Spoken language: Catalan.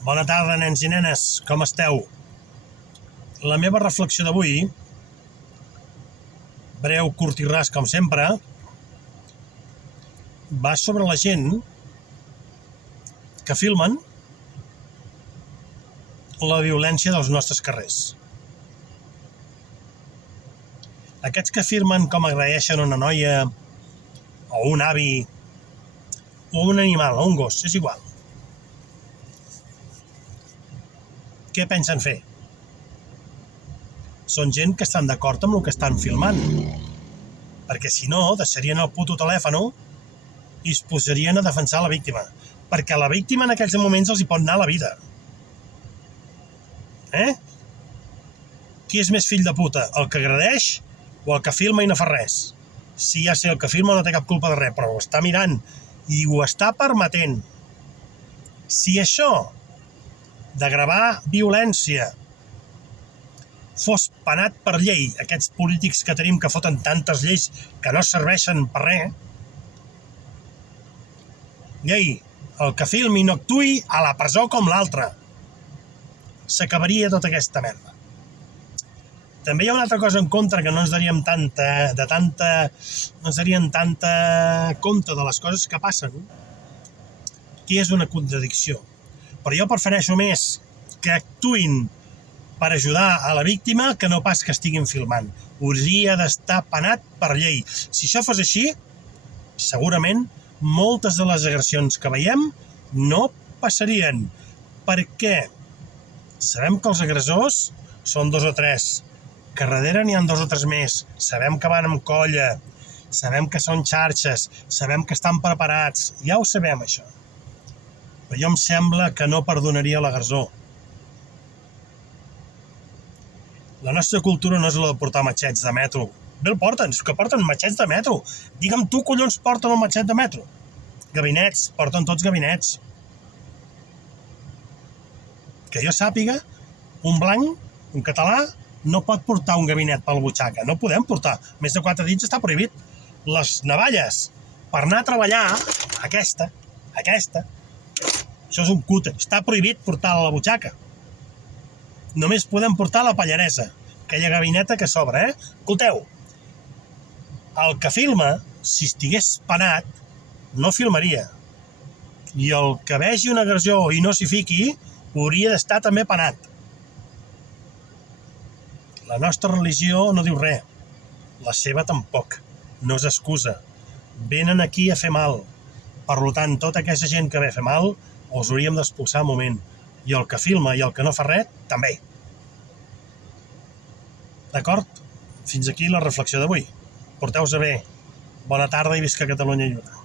Bona tarda, nens i nenes, com esteu? La meva reflexió d'avui, breu, curt i ras com sempre, va sobre la gent que filmen la violència dels nostres carrers. Aquests que firmen com agraeixen una noia, o un avi, o un animal, o un gos, és igual. Què pensen fer? Són gent que estan d'acord amb el que estan filmant. Perquè si no, deixarien el puto telèfon i es posarien a defensar la víctima. Perquè a la víctima en aquells moments els hi pot anar la vida. Qui és més fill de puta? El que agredeix o el que filma i no fa res? Si ja sé, el que filma no té cap culpa de res, però ho està mirant i ho està permetent. Si això de gravar violència fos penat per llei, aquests polítics que tenim que foten tantes lleis que no serveixen per res, llei, el que filmi no actuï a la presó com l'altre. S'acabaria tota aquesta merda. També hi ha una altra cosa en contra que no ens daríem tanta compte de les coses que passen, que és una contradicció. Però jo prefereixo més que actuïn per ajudar a la víctima que no pas que estiguin filmant. Hauria d'estar penat per llei. Si això fos així, segurament moltes de les agressions que veiem no passarien. Perquè sabem que els agressors són 2 o 3, que darrere n'hi ha 2 o 3 més, sabem que van amb colla, sabem que són xarxes, sabem que estan preparats, ja ho sabem això. Però jo em sembla que no perdonaria l'agressor. La nostra cultura no és la de portar matxets de metro. Bé el porten, que porten matxets de metro. Digue'm tu, collons, porten el matxet de metro. Gabinets, porten tots gabinets. Que jo sàpiga, un blanc, un català, no pot portar un gabinet per la butxaca. No podem portar. Més de 4 dits està prohibit. Les navalles, per anar a treballar, aquesta, això és un cúter. Està prohibit portar a la butxaca. Només podem portar la pallaresa, aquella gabineta que s'obre, Escolteu, el que filma, si estigués penat, no filmaria. I el que vegi una agressió i no s'hi fiqui, hauria d'estar també penat. La nostra religió no diu res. La seva tampoc. No és excusa. Venen aquí a fer mal. Per tant, tota aquesta gent que ve a fer mal, els hauríem d'expulsar un moment. I el que filma i el que no fa res, també. D'acord? Fins aquí la reflexió d'avui. Porteu-vos bé. Bona tarda i visca Catalunya lliure.